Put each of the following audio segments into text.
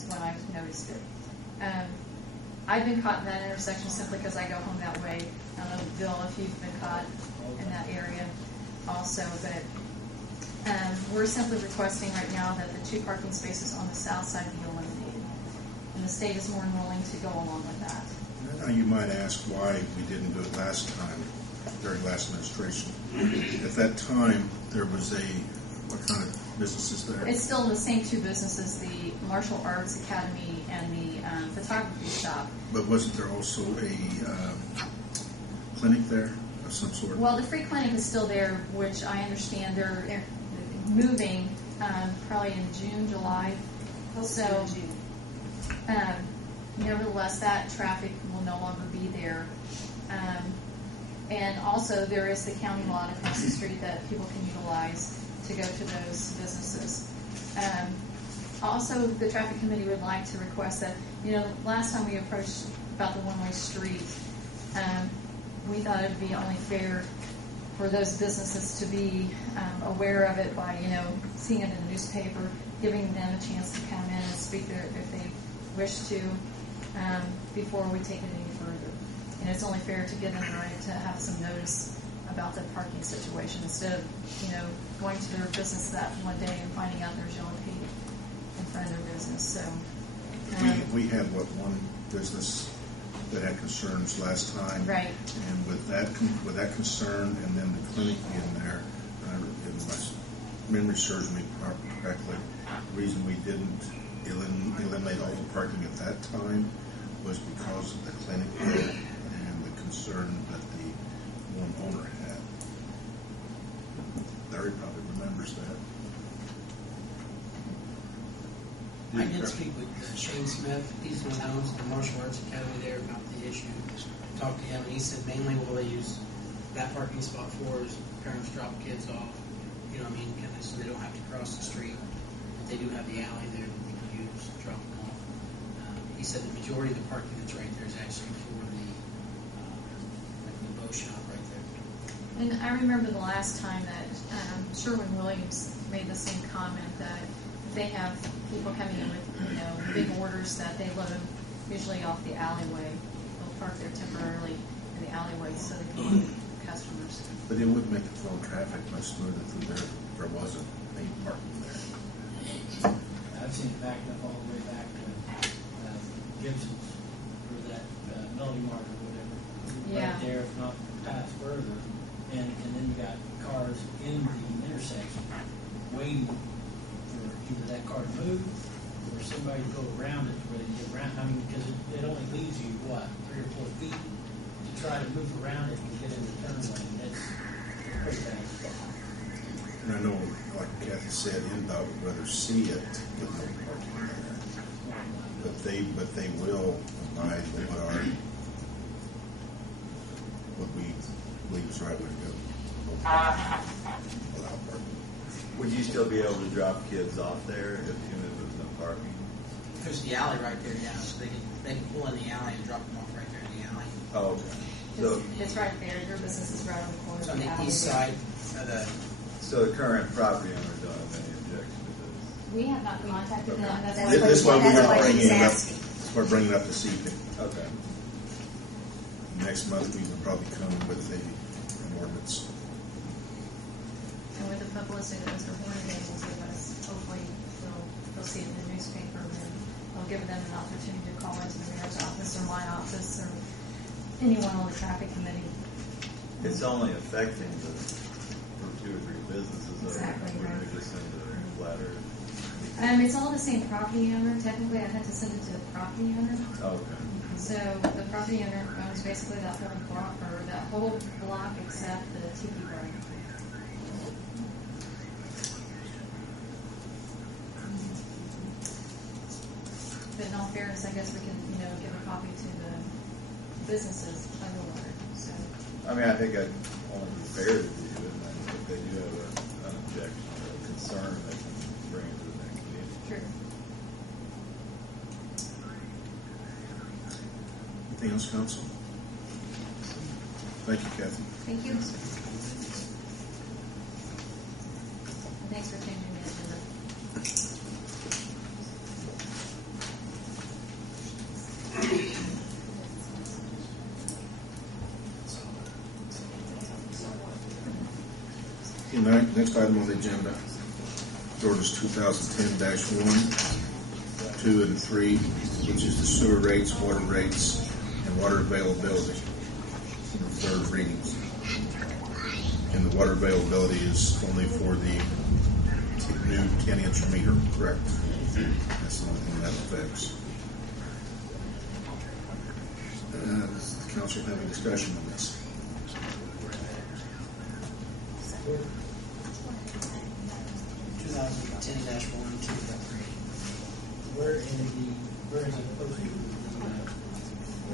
is when I noticed it. I've been caught in that intersection simply because I go home that way. I don't know, Bill, if you've been caught in that area also, but we're simply requesting right now that the 2 parking spaces on the south side be eliminated. And the state is more than willing to go along with that. Now you might ask why we didn't do it last time, during last administration. At that time, there was what kind of businesses there? It's still the same 2 businesses, the Martial Arts Academy and the photography shop. But wasn't there also a clinic there of some sort? Well, the free clinic is still there, which I understand they're moving probably in June, July. So, nevertheless, that traffic will no longer be there. And also, there is the county lot across the street that people can utilize to go to those businesses. Also, the traffic committee would like to request that, last time we approached about the one-way street, we thought it would be only fair for those businesses to be aware of it by, seeing it in the newspaper, giving them a chance to come in and speak there if they wish to, before we take it any further. It's only fair to give them the right to have some notice about the parking situation instead of, going to their business that one day and finding out there's yellow paint in front of their business. So we had one business that had concerns last time, right? And with that concern, and then the clinic being there, if my memory serves me correctly, the reason we didn't eliminate all the parking at that time was because of the clinic there and the concern that the one owner had. Larry probably remembers that. I did speak with Shane Smith. He's the one that owns the Martial Arts Academy there about the issue. Talked to him, and he said mainly what they use that parking spot for is parents drop kids off, so they don't have to cross the street. But they do have the alley there that they can use to drop them off. He said the majority of the parking that's right there is actually for the bow shop right there. And I remember the last time that Sherwin-Williams made the same comment that if they have people coming in with, big orders that they load them usually off the alleyway. They'll park there temporarily in the alleyway so they can load customers. But it would make the flow of traffic much smoother through there if there wasn't any parking there. I've seen it backed up all the way back to Gibson's or that Melody Mart or whatever. Yeah. Right there, if not past further. And then you got cars in the intersection waiting for either that car to move or somebody to go around it where they get around. Because it only leaves you, 3 or 4 feet to try to move around it and get in the turn lane. That's pretty bad. And I know, like Kathy said, NDOT would rather see it than no parking there. But they will abide with what we believe is the right way to go. Without parking. Would you still be able to drop kids off there if there's no parking? There's the alley right there now, so they can pull in the alley and drop them off right there in the alley. Oh, okay. It's right there. Your business is right on the corner. It's on the east side of the. So the current property owners don't have any objection to this? We have not contacted them. This one we're going to bring it up. We're bringing it up this evening. Okay. Next month we will probably come with an ordinance. And with the publicity that Mr. Hornigan will give us, hopefully they'll see it in the newspaper, and then I'll give them an opportunity to call into the mayor's office or my office or anyone on the traffic committee. It's only affecting the 2 or 3 businesses. Exactly. Right. Just send it in flatter. It's all the same property owner. Technically, I had to send it to the property owner. Okay. So the property owner owns basically that whole block except the tiki bar. But in all fairness, I guess we can, give a copy to the businesses under water. So. I mean, I think I'd only be fair to do it, and if they do have an objection or a concern, they can bring it to the next meeting. True. Anything else, council? Thank you, Kathy. Thank you. Thanks for changing the agenda. Next item on the agenda, ordinance 2010-1, 2, and 3, which is the sewer rates, water rates, and water availability. Third readings. And the water availability is only for the new 10-inch meter, correct? That's the only thing that affects. Does the council have a discussion on this? 2010-1, 2, Where is it posted? The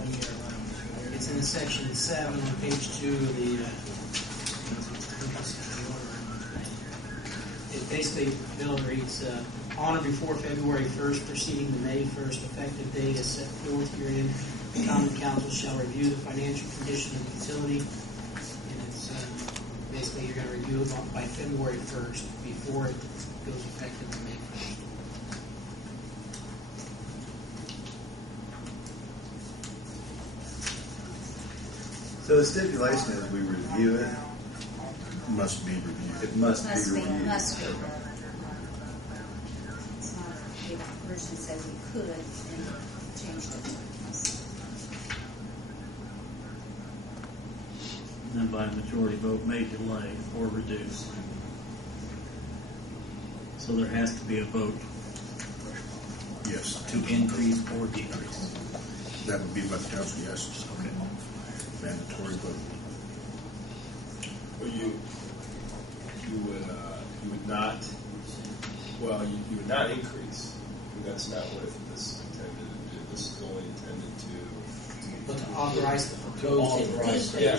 1 year allowance? It's in section 7 on page 2 of the, it basically, bill reads, on or before February 1st, preceding the May 1st effective date as set forth herein, the common council shall review the financial condition of the utility, and it's, basically, you're going to review it by February 1st before it goes effective on May 1st. So the stipulation is we review it. Must be reviewed. It must be reviewed. Must be. It's not if a person says he could and changed it to must. And then by a majority vote may delay or reduce. So there has to be a vote Yes. to increase or decrease. That would be by the council, yes. Okay. Mandatory vote. Well, you would not. Well, you would not increase. That's not what this is intended to do. This is only intended But to authorize the proposed. Authorize. Yeah,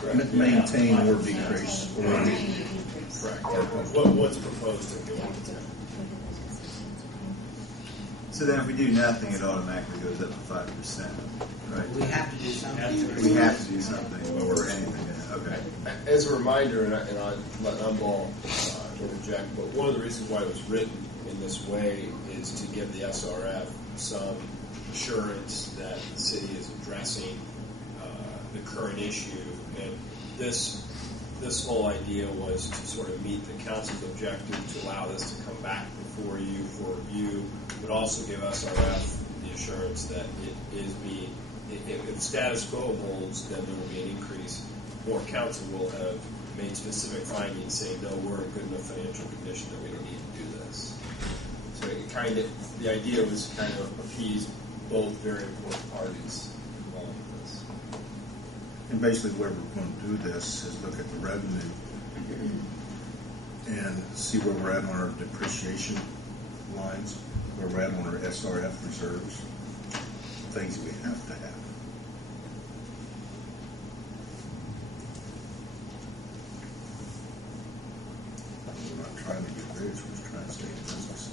correct. Maintain or decrease. Correct. What's proposed in the ordinance? So then if we do nothing, it automatically goes up to 5%, right? We have to do something. We have to do something or anything. Okay. As a reminder, and I let Umball interject, but one of the reasons why it was written in this way is to give the SRF some assurance that the city is addressing the current issue. And this whole idea was to sort of meet the council's objective to allow this to come back before you for review, but also give SRF the assurance that it is being, if status quo holds, then there will be an increase, or council will have made specific findings saying, no, we're in good enough financial condition that we don't need to do this. So it the idea was kind of appease both very important parties involved with this. And basically where we're going to do this is look at the revenue and see where we're at on our depreciation lines, where we're at on our SRF reserves, things we have to have. We're not trying to get rich, we're just trying to stay in business.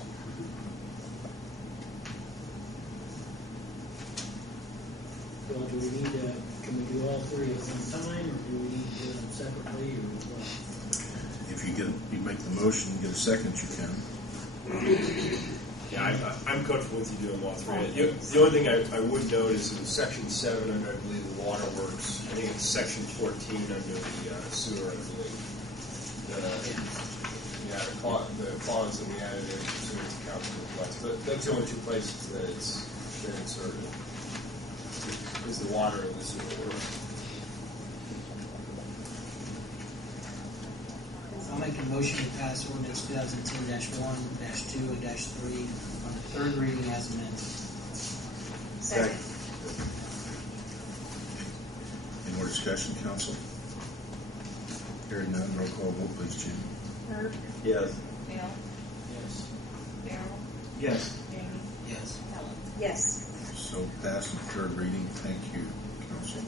Well, do we need to, can we do all three at one time, or do we need to do them separately, or what? If you make the motion, get a second, you can. Yeah, I'm comfortable with you doing all three. The only thing I would note is in section 7 under, I believe, the waterworks, I think it's section 14 under the sewer, I believe. The clause that we added in pursuant to council request. But that's the only two places that it's been inserted. Is the water and the sewer. I'll make a motion to pass ordinance 2010-1, -2, and -3 on the third reading as amended. Second. Any more discussion, council? Hearing none, roll call vote, please, Jim. Herb, Yes. Bill, Yes. Darrell, Yes. Jamie, Yes. Helen. Yes. So passed in third reading. Thank you, council.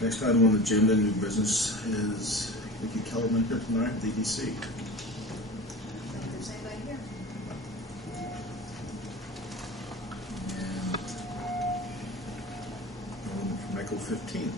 Next item on the agenda, new business, is Vicki Kellerman here tonight, DDC. If there's anybody here. And from Echo 15.